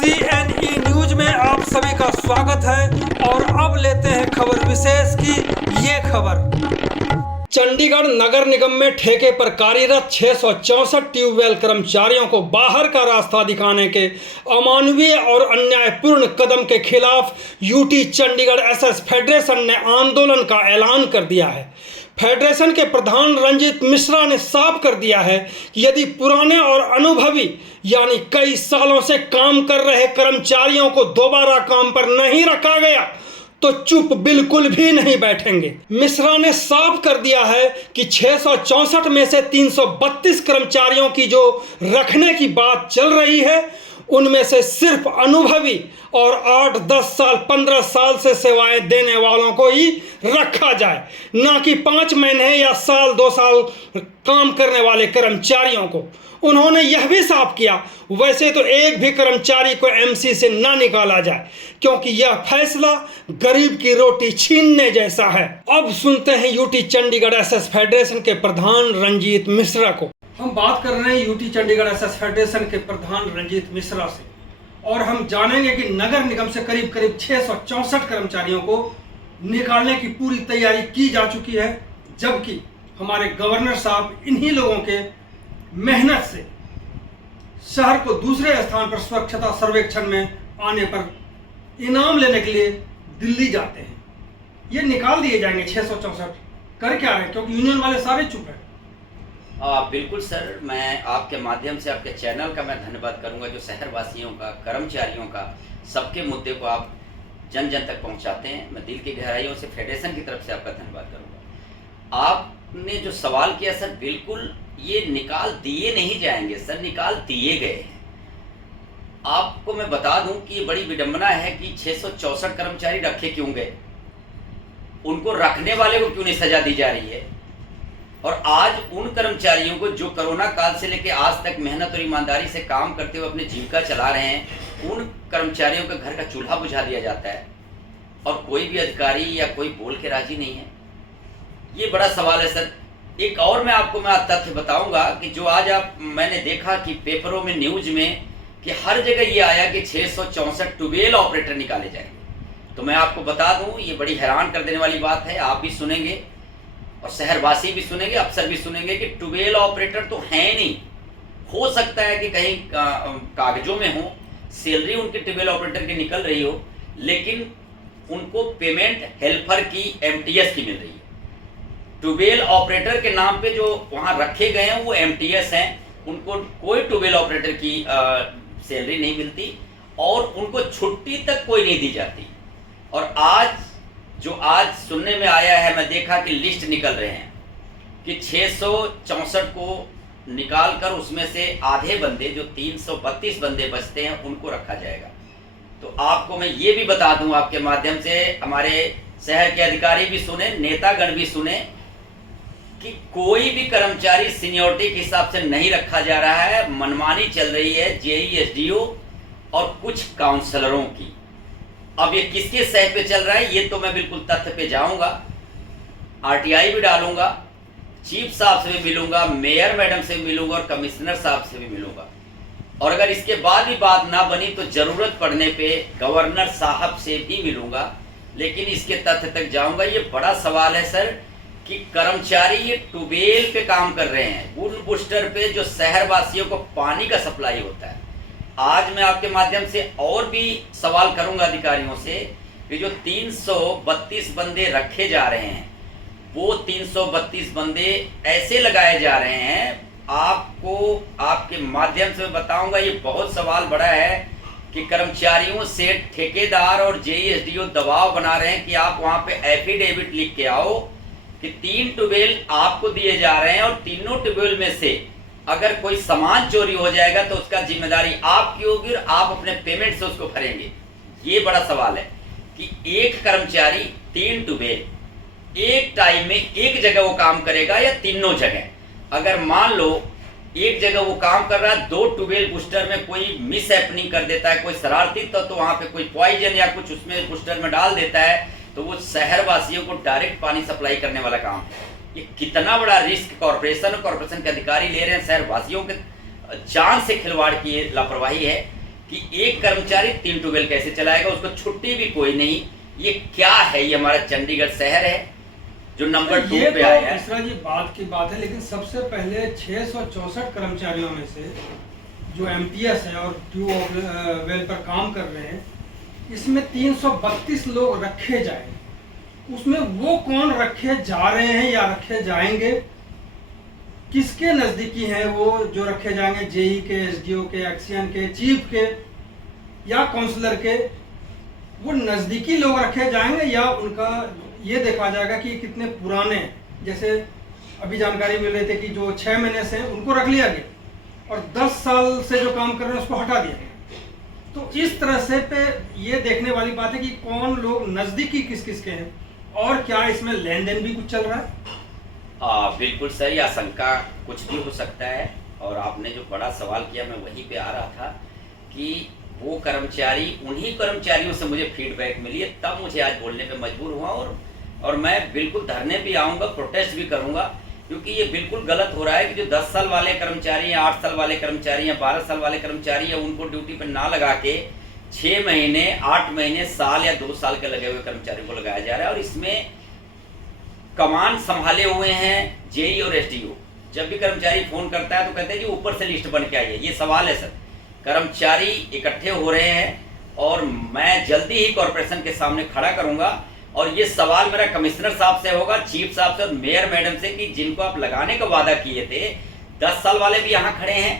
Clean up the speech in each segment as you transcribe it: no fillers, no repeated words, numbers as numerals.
CNE news में आप सभी का स्वागत है और अब लेते हैं खबर विशेष की ये खबर। चंडीगढ़ नगर निगम में ठेके पर कार्यरत 664 ट्यूबवेल कर्मचारियों को बाहर का रास्ता दिखाने के अमानवीय और अन्यायपूर्ण कदम के खिलाफ यूटी चंडीगढ़ एसएस फेडरेशन ने आंदोलन का ऐलान कर दिया है। फेडरेशन के प्रधान रंजीत मिश्रा ने साफ कर दिया है कि यदि पुराने और अनुभवी यानी कई सालों से काम कर रहे कर्मचारियों को दोबारा काम पर नहीं रखा गया तो चुप बिल्कुल भी नहीं बैठेंगे। मिश्रा ने साफ कर दिया है कि 664 में से 332 कर्मचारियों की जो रखने की बात चल रही है उनमें से सिर्फ अनुभवी और 8, 10 साल, 15 साल से सेवाएं देने वालों को ही रखा जाए, ना कि 5 महीने या साल 2 साल काम करने वाले कर्मचारियों को। उन्होंने यह भी साफ किया वैसे तो एक भी कर्मचारी को एमसी से ना निकाला जाए क्योंकि यह फैसला गरीब की रोटी छीनने जैसा है। अब सुनते हैं यूटी चंडीगढ़ एसएस फेडरेशन के प्रधान रंजीत मिश्रा को। हम बात कर रहे हैं यूटी चंडीगढ़ एसएस फेडरेशन के प्रधान रंजीत मिश्रा से और हम जानेंगे कि नगर निगम से करीब 664 कर्मचारियों को निकालने की पूरी तैयारी की जा चुकी है, जबकि हमारे गवर्नर साहब इन्हीं लोगों के मेहनत से शहर को दूसरे स्थान पर स्वच्छता सर्वेक्षण में आने पर इनाम लेने के लिए दिल्ली जाते हैं। ये निकाल दिए जाएंगे 664। कर क्या रहे हैं क्योंकि यूनियन वाले सारे चुप हैं। बिल्कुल सर, मैं आपके माध्यम से आपके चैनल का मैं धन्यवाद करूंगा जो शहरवासियों का, कर्मचारियों का, सबके मुद्दे को आप जन जन तक पहुंचाते हैं। मैं दिल की गहराइयों से फेडरेशन की तरफ से आपका धन्यवाद करूंगा। आपने जो सवाल किया सर, बिल्कुल ये निकाल दिए नहीं जाएंगे सर, निकाल दिए गए हैं। आपको मैं बता दूं कि ये बड़ी विडंबना है कि 664 कर्मचारी रखे क्यों गए, उनको रखने वाले को क्यों नहीं सजा दी जा रही है। और आज उन कर्मचारियों को जो कोरोना काल से लेकर आज तक मेहनत और ईमानदारी से काम करते हुए अपनी जीविका चला रहे हैं, उन कर्मचारियों के घर का चूल्हा बुझा दिया जाता है और कोई भी अधिकारी या कोई बोल के राजी नहीं है। ये बड़ा सवाल है सर। एक और मैं आपको तथ्य बताऊंगा कि जो आज मैंने देखा कि पेपरों में, न्यूज में कि हर जगह ये आया कि 664 ट्यूबवेल ऑपरेटर निकाले जाएंगे। तो मैं आपको बता दूं, ये बड़ी हैरान कर देने वाली बात है। आप भी सुनेंगे और शहरवासी भी सुनेंगे, अफसर भी सुनेंगे कि ट्यूबवेल ऑपरेटर तो है नहीं। हो सकता है कि कहीं कागजों में हो, सैलरी उनके ट्यूबवेल ऑपरेटर की निकल रही हो, लेकिन उनको पेमेंट हेल्पर की, एमटीएस की मिल रही है। ट्यूबवेल ऑपरेटर के नाम पे जो वहां रखे गए हैं वो एमटीएस हैं, उनको कोई ट्यूबवेल ऑपरेटर की सैलरी नहीं मिलती और उनको छुट्टी तक कोई नहीं दी जाती। और आज सुनने में आया है, मैं देखा कि लिस्ट निकल रहे हैं कि 664 को निकालकर उसमें से आधे बंदे, जो 332 बंदे बचते हैं, उनको रखा जाएगा। तो आपको मैं ये भी बता दूं आपके माध्यम से, हमारे शहर के अधिकारी भी सुने, नेतागण भी सुने कि कोई भी कर्मचारी सीनियरिटी के हिसाब से नहीं रखा जा रहा है। मनमानी चल रही है जेई, एसडीओ और कुछ काउंसलरों की। अब ये किसके सह पे चल रहा है, ये तो मैं बिल्कुल तथ्य पे जाऊंगा, आरटीआई भी डालूंगा, चीफ साहब से भी मिलूंगा, मेयर मैडम से भी मिलूंगा और कमिश्नर साहब से भी मिलूंगा। और अगर इसके बाद भी बात ना बनी तो जरूरत पड़ने पे गवर्नर साहब से भी मिलूंगा, लेकिन इसके तथ्य तक जाऊंगा। ये बड़ा सवाल है सर कि कर्मचारी ये ट्यूबवेल पे काम कर रहे हैं, बुल बूस्टर पे, जो शहरवासियों को पानी का सप्लाई होता है। आज मैं आपके माध्यम से और भी सवाल करूंगा अधिकारियों से कि जो 332 बंदे रखे जा रहे हैं, वो 332 बंदे ऐसे लगाए जा रहे हैं, आपको आपके माध्यम से बताऊंगा। ये बहुत सवाल बड़ा है कि कर्मचारियों से ठेकेदार और जेईएसडीओ दबाव बना रहे हैं कि आप वहां पे एफिडेविट लिख के आओ कि 3 ट्यूबवेल आपको दिए जा रहे हैं और तीनों ट्यूबवेल में से अगर कोई सामान चोरी हो जाएगा तो उसका जिम्मेदारी आपकी होगी और आप अपने पेमेंट से उसको भरेंगे। ये बड़ा सवाल है कि एक कर्मचारी 3 ट्यूबवेल एक टाइम में एक जगह वो काम करेगा या तीनों जगह। अगर मान लो एक जगह वो काम कर रहा है, 2 ट्यूबवेल बूस्टर में कोई मिस हैपनिंग कर देता है, कोई शरारती तो वहां पे कोई पॉइजन या कुछ उसमें बूस्टर में डाल देता है, तो वो शहरवासियों को डायरेक्ट पानी सप्लाई करने वाला काम है। ये कितना बड़ा रिस्क कॉर्पोरेशन के अधिकारी ले रहे हैं। शहरवासियों के जान से खिलवाड़ की लापरवाही है कि एक कर्मचारी 3 ट्यूबवेल कैसे चलाएगा, उसको छुट्टी भी कोई नहीं। ये क्या है? ये हमारा चंडीगढ़ शहर है जो नंबर 2 पे आया है। मिश्रा जी बात की बात है, लेकिन सबसे पहले 664 कर्मचारियों में से जो एमपीएस है और ट्यूबवेल पर काम कर रहे हैं, इसमें 332 लोग रखे जाए, उसमें वो कौन रखे जा रहे हैं या रखे जाएंगे, किसके नजदीकी हैं वो जो रखे जाएंगे? जेई के, एसडीओ के, एक्सीएन के, चीफ के या काउंसलर के? वो नजदीकी लोग रखे जाएंगे या उनका ये देखा जाएगा कि कितने पुराने, जैसे अभी जानकारी मिल रही थी कि जो 6 महीने से उनको रख लिया गया और 10 साल से जो काम कर रहे हैं उसको हटा दिया गया। तो इस तरह से पे ये देखने वाली बात है कि कौन लोग नजदीकी किस किस के हैं और क्या इसमें लेन देन भी कुछ चल रहा है। बिल्कुल सही आशंका, कुछ भी हो सकता है। और आपने जो बड़ा सवाल किया, मैं वहीं पे आ रहा था कि वो कर्मचारी, उन्हीं कर्मचारियों से मुझे फीडबैक मिली है, तब मुझे आज बोलने पे मजबूर हुआ। और मैं बिल्कुल धरने भी आऊँगा, प्रोटेस्ट भी करूँगा, क्योंकि ये बिल्कुल गलत हो रहा है कि जो 10 साल वाले कर्मचारी हैं, 8 साल वाले कर्मचारी हैं, 12 साल वाले कर्मचारी हैं, उनको ड्यूटी पर ना लगा के 6 महीने, 8 महीने, साल या 2 साल के लगे हुए कर्मचारी को लगाया जा रहा है। और इसमें कमान संभाले हुए हैं जेई और एसडीओ। जब भी कर्मचारी फोन करता है तो कहते हैं जी ऊपर से लिस्ट बन के आई है। ये सवाल है सर, कर्मचारी इकट्ठे हो रहे हैं और मैं जल्दी ही कॉर्पोरेशन के सामने खड़ा करूंगा और ये सवाल मेरा कमिश्नर साहब से होगा, चीफ साहब से और मेयर मैडम से कि जिनको आप लगाने का वादा किए थे, 10 साल वाले भी यहाँ खड़े हैं,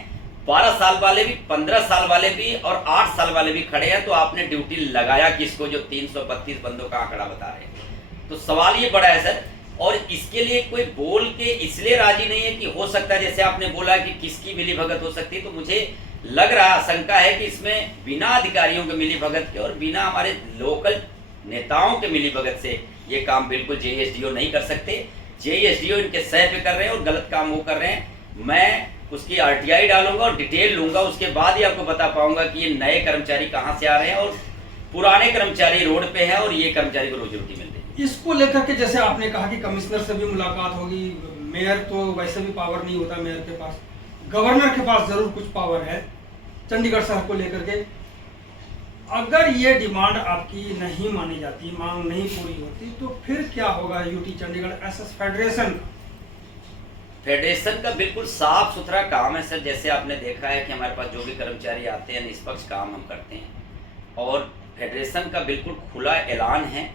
12 साल वाले भी, 15 साल वाले भी और 8 साल वाले भी खड़े हैं, तो आपने ड्यूटी लगाया किसको जो 332 बंदों का आंकड़ा बता रहे हैं? तो सवाल ये बड़ा है सर। और इसके लिए कोई बोल के इसलिए राजी नहीं है कि हो सकता है, जैसे आपने बोला कि किसकी मिलीभगत हो सकती है, तो मुझे लग रहा, आशंका है कि इसमें बिना अधिकारियों के मिलीभगत के और बिना हमारे लोकल नेताओं के मिलीभगत से ये काम बिल्कुल जेईएसडीओ नहीं कर सकते। जेईएसडीओ इनके सह पे कर रहे हैं और गलत काम वो कर रहे हैं। मैं उसकी आरटीआई डालूंगा और डिटेल लूंगा, उसके बाद ही आपको बता पाऊंगा कि ये नए कर्मचारी कहाँ से आ रहे हैं और पुराने कर्मचारी रोड पे हैं और ये कर्मचारी को रोजी रोटी मिल रही है। इसको लेकर के जैसे आपने कहा कि कमिश्नर से भी मुलाकात होगी, मेयर तो वैसे भी पावर नहीं होता मेयर के पास, गवर्नर के पास जरूर कुछ पावर है चंडीगढ़ शहर को लेकर के। अगर ये डिमांड आपकी नहीं मानी जाती, मांग नहीं पूरी होती, तो फिर क्या होगा यूटी चंडीगढ़ एसएस फेडरेशन का? फेडरेशन का बिल्कुल साफ सुथरा काम है सर। जैसे आपने देखा है कि हमारे पास जो भी कर्मचारी आते हैं, निष्पक्ष काम हम करते हैं और फेडरेशन का बिल्कुल खुला ऐलान है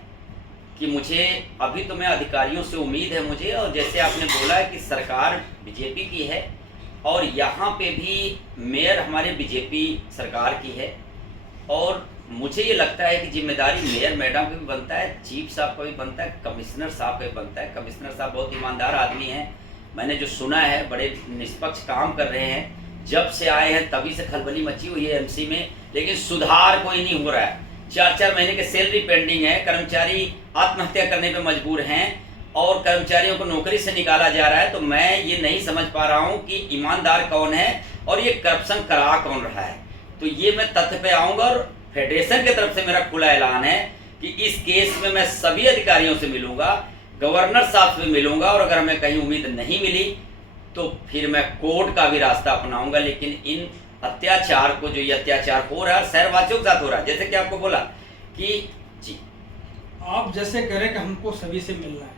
कि मुझे अभी तो मैं अधिकारियों से उम्मीद है मुझे, और जैसे आपने बोला है कि सरकार बीजेपी की है और यहाँ पे भी मेयर हमारे बीजेपी सरकार की है, और मुझे ये लगता है कि जिम्मेदारी मेयर मैडम का भी बनता है, चीफ साहब का भी बनता है, कमिश्नर साहब का भी बनता है। कमिश्नर साहब बहुत ईमानदार आदमी हैं, मैंने जो सुना है बड़े निष्पक्ष काम कर रहे हैं। जब से आए हैं तभी से खलबली मची हुई है एमसी में, लेकिन सुधार कोई नहीं हो रहा है। 4-4 महीने के सैलरी पेंडिंग है, कर्मचारी आत्महत्या करने पे मजबूर हैं और कर्मचारियों को नौकरी से निकाला जा रहा है। तो मैं ये नहीं समझ पा रहा हूँ कि ईमानदार कौन है और ये करप्शन करा कौन रहा है। तो ये मैं तथ्य पे आऊँगा और फेडरेशन की तरफ से मेरा खुला ऐलान है कि इस केस में मैं सभी अधिकारियों से मिलूंगा, गवर्नर साहब से मिलूंगा, और अगर हमें कहीं उम्मीद नहीं मिली तो फिर मैं कोर्ट का भी रास्ता अपनाऊंगा। लेकिन इन अत्याचार को, जो ये अत्याचार हो रहा है शहरवासियों के साथ हो रहा है, जैसे कि आपको बोला कि जी आप जैसे करें कि हमको सभी से मिलना है,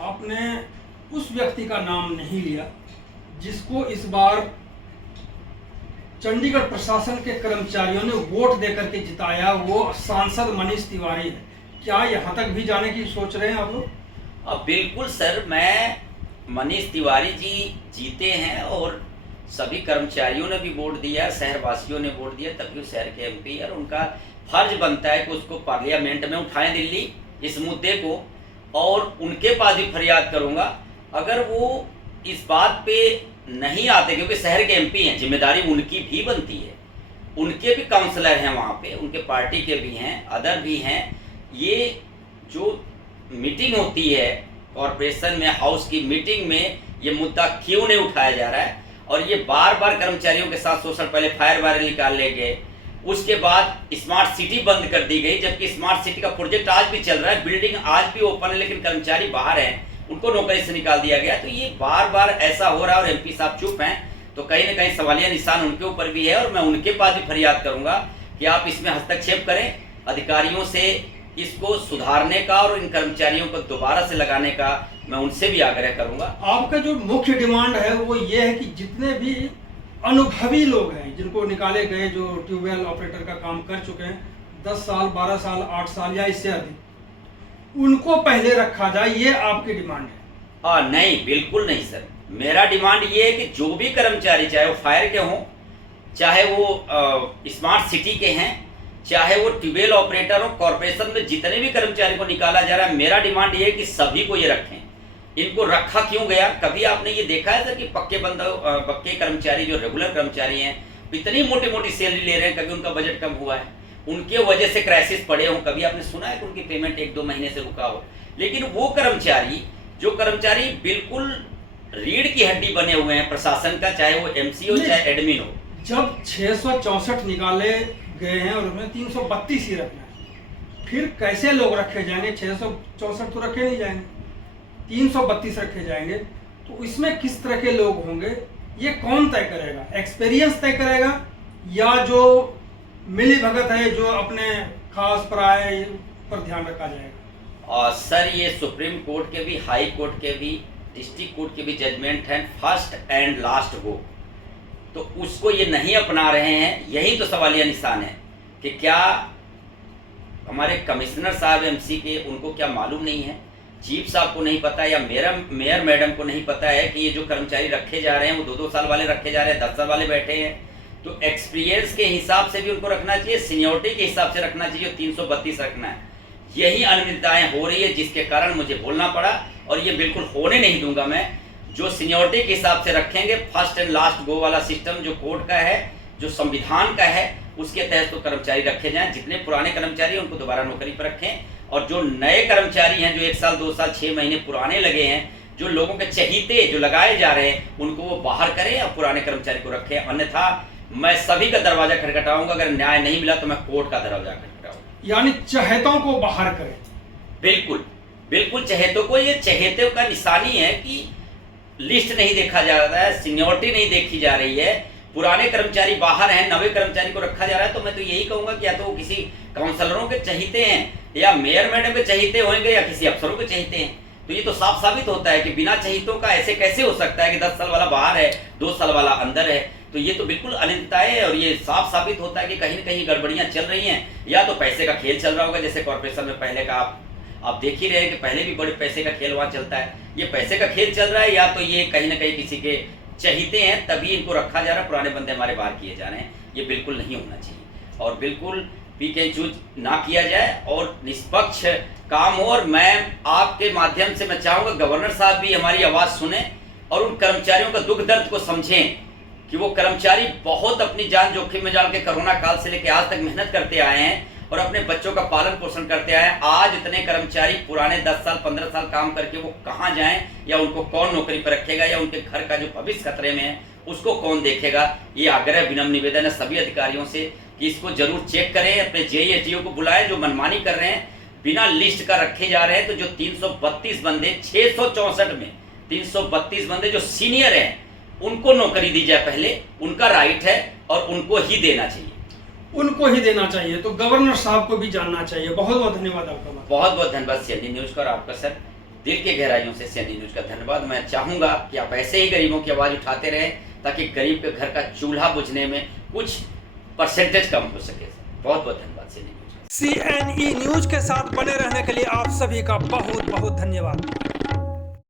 आपने उस व्यक्ति का नाम नहीं लिया जिसको इस बार चंडीगढ़ प्रशासन के कर्मचारियों ने वोट देकर के जिताया, वो सांसद मनीष तिवारी है। क्या यहाँ तक भी जाने की सोच रहे हैं आप लोग? बिल्कुल सर, मैं मनीष तिवारी जी जीते हैं और सभी कर्मचारियों ने भी वोट दिया, शहरवासियों ने वोट दिया, तभी शहर के एमपी और उनका फर्ज बनता है कि उसको पार्लियामेंट में उठाएं दिल्ली इस मुद्दे को, और उनके पास भी फरियाद करूंगा। अगर वो इस बात पे नहीं आते, क्योंकि शहर के एमपी हैं, जिम्मेदारी उनकी भी बनती है, उनके भी काउंसलर हैं वहाँ पे, उनके पार्टी के भी हैं, अदर भी हैं। ये जो मीटिंग होती है कॉरपोरेशन में, हाउस की मीटिंग में ये मुद्दा क्यों नहीं उठाया जा रहा है, और ये बार बार कर्मचारियों के साथ शोषण, पहले फायर वायर निकाल ले गए, उसके बाद स्मार्ट सिटी बंद कर दी गई, जबकि स्मार्ट सिटी का प्रोजेक्ट आज भी चल रहा है, बिल्डिंग आज भी ओपन है, लेकिन कर्मचारी बाहर हैं, उनको नौकरी से निकाल दिया गया। तो ये बार बार ऐसा हो रहा है और एमपी साहब चुप हैं। तो तो कहीं ना कहीं सवालिया निशान उनके ऊपर भी है और मैं उनके पास भी फरियाद करूंगा कि आप इसमें हस्तक्षेप करें, अधिकारियों से इसको सुधारने का और इन कर्मचारियों को दोबारा से लगाने का मैं उनसे भी आग्रह करूंगा। आपका जो मुख्य डिमांड है वो ये है कि जितने भी अनुभवी लोग हैं जिनको निकाले गए, जो ट्यूबवेल ऑपरेटर का काम कर चुके हैं 10 साल, 12 साल, 8 साल या इससे अधिक, उनको पहले रखा जाए, ये आपकी डिमांड है? नहीं, बिल्कुल नहीं सर। मेरा डिमांड ये है कि जो भी कर्मचारी, चाहे वो फायर के हों, चाहे वो स्मार्ट सिटी के हैं, चाहे वो ट्यूबवेल ऑपरेटर हो, कॉर्पोरेशन में जितने भी कर्मचारी को निकाला जा रहा है, मेरा डिमांड ये है कि सभी को ये रखें। इनको रखा क्यों गया? कभी आपने ये देखा है सर कि पक्के कर्मचारी जो रेगुलर कर्मचारी हैं इतनी मोटी मोटी सैलरी ले रहे हैं, कभी उनका बजट कम हुआ है, उनके वजह से क्राइसिस पड़े हों, कभी आपने सुना है कि उनकी पेमेंट 1-2 महीने से रुका हो? लेकिन वो कर्मचारी बिल्कुल रीढ़ की हड्डी बने हुए हैं प्रशासन का, चाहे वो एमसी हो चाहे एडमिन हो। जब 664 निकाले गए हैं और उसमें 332 ही रखना है, फिर कैसे लोग रखे जाएंगे? 664 तो रखे नहीं जाएंगे, 332 रखे जाएंगे, तो इसमें किस तरह के लोग होंगे ये कौन तय करेगा? एक्सपीरियंस तय करेगा या जो मिली भगत है, जो अपने खास पराये पर ध्यान रखा जाएगा? और सर ये सुप्रीम कोर्ट के भी, हाई कोर्ट के भी, डिस्ट्रिक्ट कोर्ट के भी जजमेंट हैं, फर्स्ट एंड लास्ट वो, तो उसको ये नहीं अपना रहे हैं। यही तो सवालिया निशान है कि क्या हमारे कमिश्नर साहब एमसी के, उनको क्या मालूम नहीं है, चीफ साहब को नहीं पता, या मेयर मैडम को नहीं पता है कि ये जो कर्मचारी रखे जा रहे हैं वो 2-2 साल वाले रखे जा रहे हैं, 10 साल वाले बैठे हैं। तो एक्सपीरियंस के हिसाब से भी उनको रखना चाहिए, सीनियोरिटी के हिसाब से रखना चाहिए, 332 रखना है। यही अनियमितताएं हो रही है जिसके कारण मुझे बोलना पड़ा, और ये बिल्कुल होने नहीं दूंगा मैं। जो सीनियोरिटी के हिसाब से रखेंगे, फर्स्ट एंड लास्ट गो वाला सिस्टम जो कोर्ट का है, जो संविधान का है, उसके तहत तो कर्मचारी रखे जाएं। जितने पुराने कर्मचारी हैं उनको दोबारा नौकरी पर रखें, और जो नए कर्मचारी हैं जो 1 साल 2 साल 6 महीने पुराने लगे हैं, जो लोगों के चहीते जो लगाए जा रहे हैं, उनको वो बाहर करें और पुराने कर्मचारी को रखें। अन्यथा मैं सभी का दरवाजा खटखटाऊंगा, अगर न्याय नहीं मिला तो मैं कोर्ट का दरवाजा खटखटाऊंगा। यानी चहेतों को बाहर करें? बिल्कुल बिल्कुल, चहेतों को, ये चहेतों का निशानी है कि लिस्ट नहीं देखा जा रहा है, सीनियोरिटी नहीं देखी जा रही है, पुराने कर्मचारी बाहर हैं, नवे कर्मचारी को रखा जा रहा है। तो मैं तो यही कहूंगा कि या तो वो किसी काउंसलरों के चहीते हैं, या मेयर मैडम के चहीते होंगे, या किसी अफसरों के चहीते हैं। तो ये तो साफ साबित होता है कि बिना चहीतों का ऐसे कैसे हो सकता है कि 10 साल वाला बाहर है, 2 साल वाला अंदर है। तो ये तो बिल्कुल अनियमितता है, और ये साफ साबित होता है कि कहीं न कहीं गड़बड़ियां चल रही हैं, या तो पैसे का खेल चल रहा होगा। जैसे कॉर्पोरेशन में पहले का आप देख ही रहे हैं कि पहले भी बड़े पैसे का खेल वहाँ चलता है। ये पैसे का खेल चल रहा है, या तो ये कहीं ना कहीं किसी के चहीते हैं तभी इनको रखा जा रहा है, पुराने बंदे हमारे बाहर किए जा रहे हैं। ये बिल्कुल नहीं होना चाहिए, और बिल्कुल पिक एंड चूज ना किया जाए, और निष्पक्ष काम हो। और मैं आपके माध्यम से मैं चाहूँगा गवर्नर साहब भी हमारी आवाज़ सुने और उन कर्मचारियों का दुख दर्द को समझें कि वो कर्मचारी बहुत अपनी जान जोखिम में डाल के कोरोना काल से लेकर आज तक मेहनत करते आए हैं और अपने बच्चों का पालन पोषण करते आए हैं। आज इतने कर्मचारी पुराने 10 साल 15 साल काम करके वो कहाँ जाएं, या उनको कौन नौकरी पर रखेगा, या उनके घर का जो भविष्य खतरे में है उसको कौन देखेगा? ये आग्रह विनम्र निवेदन है सभी अधिकारियों से कि इसको जरूर चेक करें, अपने जेईएसडीओ को बुलाएं जो मनमानी कर रहे हैं, बिना लिस्ट का रखे जा रहे हैं। तो जो 332 बंदे 664 में 332 बंदे जो सीनियर हैं उनको नौकरी दी जाए पहले, उनका राइट है और उनको ही देना चाहिए, उनको ही देना चाहिए। तो गवर्नर साहब को भी जानना चाहिए। बहुत बहुत धन्यवाद आपका। बहुत बहुत धन्यवाद सीएनडी न्यूज का, और आपका सर दिल के गहराइयों से सीएनडी न्यूज का धन्यवाद। मैं चाहूंगा कि आप ऐसे ही गरीबों की आवाज उठाते रहें ताकि गरीब के घर का चूल्हा बुझने में कुछ परसेंटेज कम हो सके। बहुत बहुत धन्यवाद सीएनडी न्यूज। सीएनई न्यूज के साथ बने रहने के लिए आप सभी का बहुत बहुत धन्यवाद।